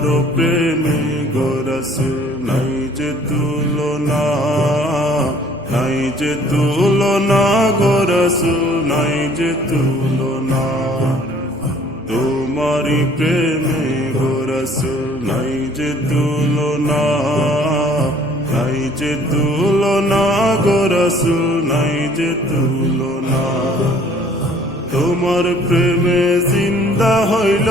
তোমার প্রেমে গোরস নাই যে তুলনা, নাই যে তুলনা, গোরস নাই যে তুলনা। তোমারি প্রেমে গোরস নাই যে তুলনা, নাই যে তুলনা, গোরস নাই যে তুলনা। তোমার প্রেমে জিন্দা হইল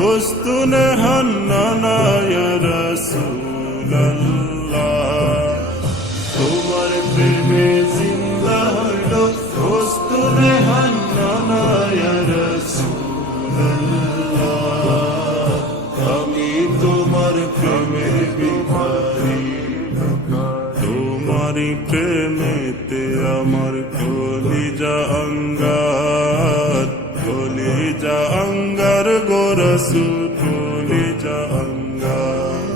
হস্তুনে হান্নানায় রসুল্লাহ তোমার প্রেমে জিন্দা হইল হস্তুনে হান্নানায় রসুল্লাহ আমি তোমার প্রেমের বিহারী তোমারি প্রেমেতে আমার কলিজা অঙ্গার কলিজা অঙ্গার গোরসু কলিজা অঙ্গার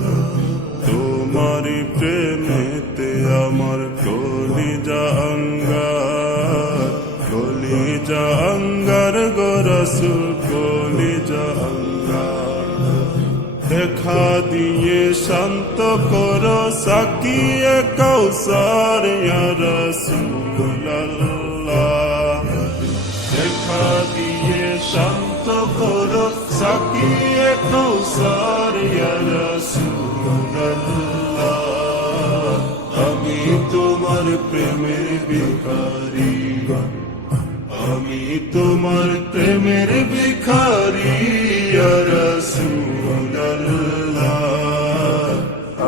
তোমারি প্রেমেতে আমার কলিজা অঙ্গার কলিজা অঙ্গার গোরসু কলিজা অঙ্গার দেখা দিয়ে শান্ত করো, সাকিয়ে কৌসার রসুল্লাহ দেখা দিয়ে শান্ত করো সাকিয়ে কৌসার রসুল্লাহ আমি তোমার প্রেমের ভিখারি। আমি তোমার প্রেমের ভিখারি রসুল্লাহ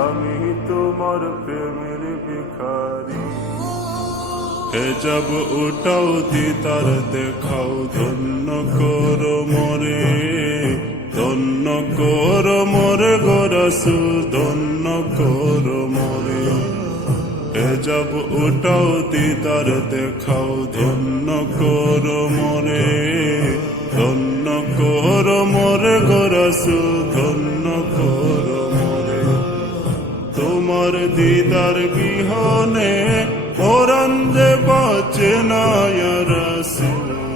আমি তোমার প্রেমের ভিখারি। যাব ওটাও দিতার দেখাও, ধন্য করো মরে গোরসু ধন্য করো মরে। এ যাব ওটাও দিদার দেখাও, ধন্য করো মরে। ধন্য করো মরে গোরসু, ধন্য করো মরে। তোমার দিদার বিহনে, ওরান যে বাঁচে না রসুল্লাহ